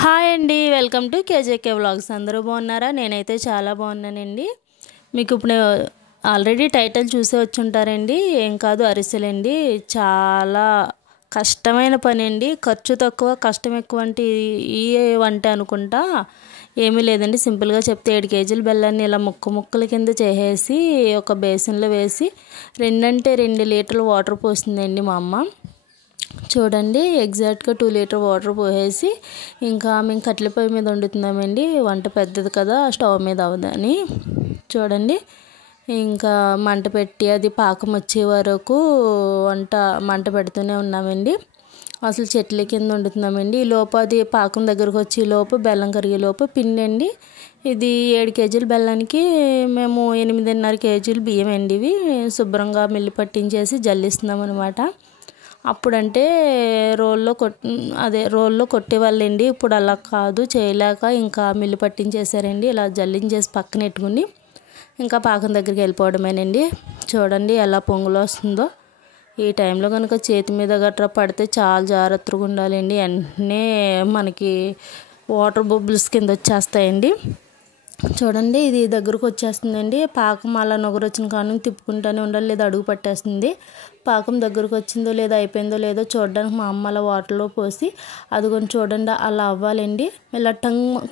Hi అండి, welcome to కేజేకే vlogs. అందరూ బాగున్నారా? నేనైతే చాలా బాగున్నానండి. మీకు ఇప్పుడు ఆల్రెడీ టైటిల్ చూసే వచ్చి ఉంటారండి. ఏం కాదు, అరిసెలండి. చాలా కష్టమైన పని అండి. ఖర్చు తక్కువ కష్టం ఎక్కువ అంటే ఈ వంట అనుకుంటా. ఏమీ లేదండి, సింపుల్గా చెప్తే 7 కేజీల బెల్లాన్ని ఇలా ముక్కల కింద చేసేసి ఒక బేసిన్లో వేసి 2 లీటర్ల వాటర్ పోసిందండి మా అమ్మ. చూడండి, ఎగ్జాక్ట్గా 2 లీటర్ వాటర్ పోసేసి ఇంకా మేము కట్టెల పొయ్యి మీద వండుతున్నామండి. వంట పెద్దది కదా, స్టవ్ మీద అవ్వదని. చూడండి, ఇంకా మంట పెట్టి అది పాకం వచ్చే వరకు మంట పెడుతూనే ఉన్నామండి. అసలు చెట్ల కింద వండుతున్నామండి. ఈ లోపు అది పాకం దగ్గరకు వచ్చి లోపు బెల్లం కరిగే లోపు పిండి అండి. ఇది 7 కేజీల బెల్లానికి మేము 8.5 కేజీలు బియ్యం అండి. ఇవి శుభ్రంగా మిల్లి పట్టించేసి జల్లిస్తున్నాం అనమాట. అప్పుడంటే రోల్లో కొట్టేవాళ్ళండి. ఇప్పుడు అలా కాదు, చేయలేక ఇంకా మిల్లు పట్టించేసారండి. ఇలా జల్లించేసి పక్కన పెట్టుకుని ఇంకా పాకం దగ్గరికి వెళ్ళిపోవడమేనండి. చూడండి ఎలా పొంగులో వస్తుందో. ఈ టైంలో కనుక చేతి మీద గట్రా పడితే చాలా జాగ్రత్తగా ఉండాలండి. వెంటనే మనకి వాటర్ బబుల్స్ కింద వచ్చేస్తాయండి. చూడండి, ఇది దగ్గరకు వచ్చేస్తుందండి. పాకం అలా నొగరు వచ్చిన కాను తిప్పుకుంటూనే ఉండాలి, లేదా అడుగు పట్టేస్తుంది. పాకం దగ్గరకు వచ్చిందో లేదా అయిపోయిందో లేదో చూడడానికి మా అమ్మ అలా వాటర్లో పోసి అదిగొని చూడండి అలా అవ్వాలండి. ఇలా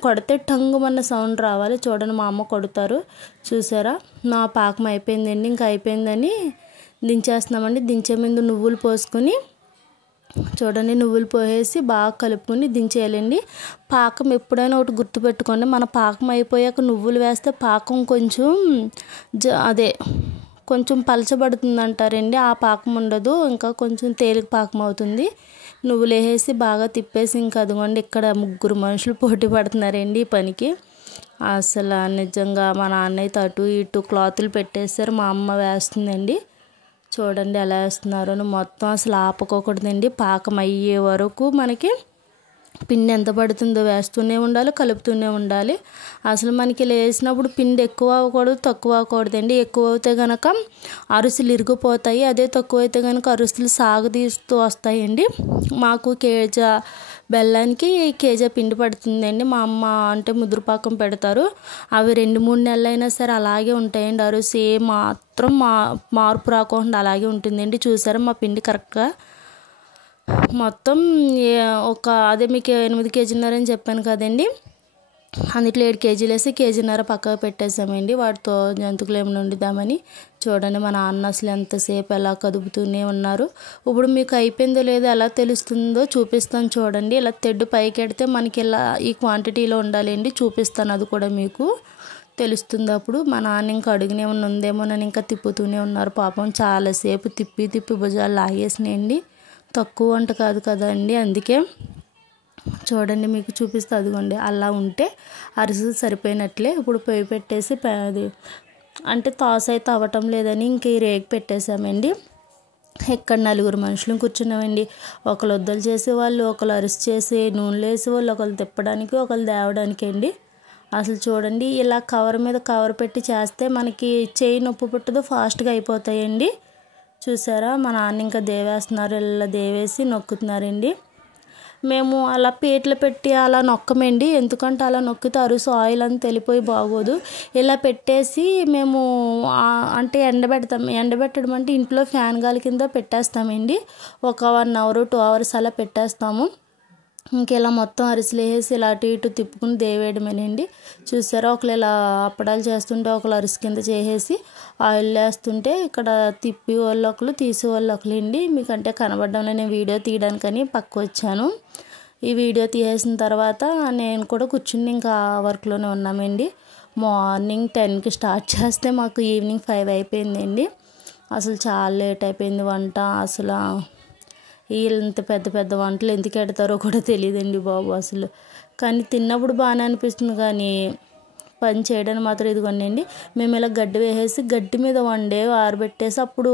కొడితే టంగుమన్న సౌండ్ రావాలి. చూడండి, మా అమ్మ కొడతారు చూసారా. నా పాకం అయిపోయిందండి, ఇంకా అయిపోయిందని దించేస్తున్నామండి. దించే ముందు నువ్వులు పోసుకొని చూడండి, నువ్వులు పోసేసి బాగా కలుపుకొని దించేయాలండి. పాకం ఎప్పుడైనా ఒకటి గుర్తుపెట్టుకోండి, మన పాకం అయిపోయాక నువ్వులు వేస్తే పాకం కొంచెం పలచబడుతుంది అంటారండి. ఆ పాకం ఉండదు, ఇంకా కొంచెం తేలిక పాకం అవుతుంది. నువ్వులు వేసేసి బాగా తిప్పేసి ఇంకా అదిగోండి, ఇక్కడ 3 మనుషులు పోటీ పడుతున్నారండి ఈ పనికి. అసలు నిజంగా మా నాన్న అయితే అటు ఇటు క్లాతులు పెట్టేశారు, మా అమ్మ వేస్తుందండి. చూడండి ఎలా వేస్తున్నారు. మొత్తం అసలు ఆపుకోకూడదండి. పాకం అయ్యే వరకు మనకి పిండి ఎంత పడుతుందో వేస్తూనే ఉండాలి, కలుపుతూనే ఉండాలి. అసలు మనకి వేసినప్పుడు పిండి ఎక్కువ అవ్వకూడదు, తక్కువ అవ్వకూడదండి. ఎక్కువ అయితే కనుక అరుసులు ఇరిగిపోతాయి, అదే తక్కువ అయితే కనుక అరుసులు సాగదీస్తూ వస్తాయండి. మాకు బెల్లానికి కేజీ పిండి పడుతుందండి. మా అమ్మ అంటే ముదురు పాకం పెడతారు, అవి 2-3 నెలలు అయినా సరే అలాగే ఉంటాయండి. అరుసు మాత్రం మార్పు రాకుండా అలాగే ఉంటుందండి. చూసారా మా పిండి కరెక్ట్గా మొత్తం అదే మీకు 8 కేజీన్నర అని చెప్పాను కదండి. అందులో 7 కేజీలు వేసి కేజీన్నర పక్కకు పెట్టేసామండి. వాటితో జంతుకులు ఏమైనా వండుదామని. చూడండి, మా నాన్న అసలు ఎంతసేపు ఎలా కదుపుతూనే ఉన్నారు. ఇప్పుడు మీకు అయిపోయిందో లేదో ఎలా తెలుస్తుందో చూపిస్తాను చూడండి. ఇలా తెడ్డు పైకి ఎడితే మనకి ఇలా ఈ క్వాంటిటీలో ఉండాలండి. చూపిస్తాను, అది కూడా మీకు తెలుస్తుంది. అప్పుడు మా నాన్న ఇంకా అడుగునే ఉందేమోనని ఇంకా తిప్పుతూనే ఉన్నారు. పాపం చాలాసేపు తిప్పి భుజాలు లాగేసినాయండి. తక్కువ వంట కాదు కదండి, అందుకే చూడండి మీకు చూపిస్తే అదిగోండి అలా ఉంటే అరిసెలు సరిపోయినట్లే. ఇప్పుడు పొయ్యి పెట్టేసి అంటే తాస అయితే అవ్వటం లేదని ఇంక ఈ రేగి పెట్టేసామండి. ఇక్కడ 4 మనుషులు కూర్చున్నామండి. ఒకరు వద్దలు చేసేవాళ్ళు, ఒకరు అరిసి చేసి నూనెలు వేసేవాళ్ళు, ఒకరు తిప్పడానికి, ఒకరు తేవడానికి అండి. అసలు చూడండి, ఇలా కవర్ మీద కవర్ పెట్టి చేస్తే మనకి చేయి నొప్పి పుట్టదు, ఫాస్ట్గా అయిపోతాయండి. చూసారా, మా నాన్న ఇంకా దేవేస్తున్నారు. ఇలా దేవేసి నొక్కుతున్నారండి. మేము అలా పీటలు పెట్టి అలా నొక్కమండి, ఎందుకంటే అలా నొక్కితే అరుసు ఆయిల్ అంతా వెళ్ళిపోయి బాగోదు. ఇలా పెట్టేసి మేము అంటే ఎండబెట్టడం అంటే ఇంట్లో ఫ్యాన్ గాలి కింద పెట్టేస్తామండి. ఒక 1 అవర్ 2 అవర్స్ అలా పెట్టేస్తాము. ఇంకెలా మొత్తం అరిసెలు వేసి ఇలా అటు ఇటు తిప్పుకుని దేవేయడమేనండి. చూసారా, ఒకళ్ళు ఇలా అప్పడాలు చేస్తుంటే ఒకళ్ళు అరిసి కింద చేసేసి ఆయిల్ వేస్తుంటే ఇక్కడ తిప్పి వాళ్ళు ఒకళ్ళు తీసే వాళ్ళు ఒకళ్ళండి. మీకంటే కనబడడంలో నేను వీడియో తీయడానికని పక్క వచ్చాను. ఈ వీడియో తీసేసిన తర్వాత నేను కూడా కూర్చుని ఇంకా వర్క్లోనే ఉన్నామండి. మార్నింగ్ 10కి స్టార్ట్ చేస్తే మాకు ఈవినింగ్ 5 అయిపోయిందండి. అసలు చాలా లేట్ అయిపోయింది వంట. అసలు వీళ్ళంత పెద్ద వంటలు ఎందుకు ఎడతారో కూడా తెలియదండి బాబు అసలు. కానీ తిన్నప్పుడు బాగానే అనిపిస్తుంది, కానీ పని చేయడానికి మాత్రం ఇదిగోండి. మేము ఇలా గడ్డి వేసేసి గడ్డి మీద ఆరబెట్టేసి అప్పుడు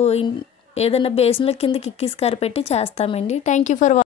ఏదైనా బేసిన్లో కిందకి ఎక్కిసి కరిపెట్టి చేస్తామండి. Thank you for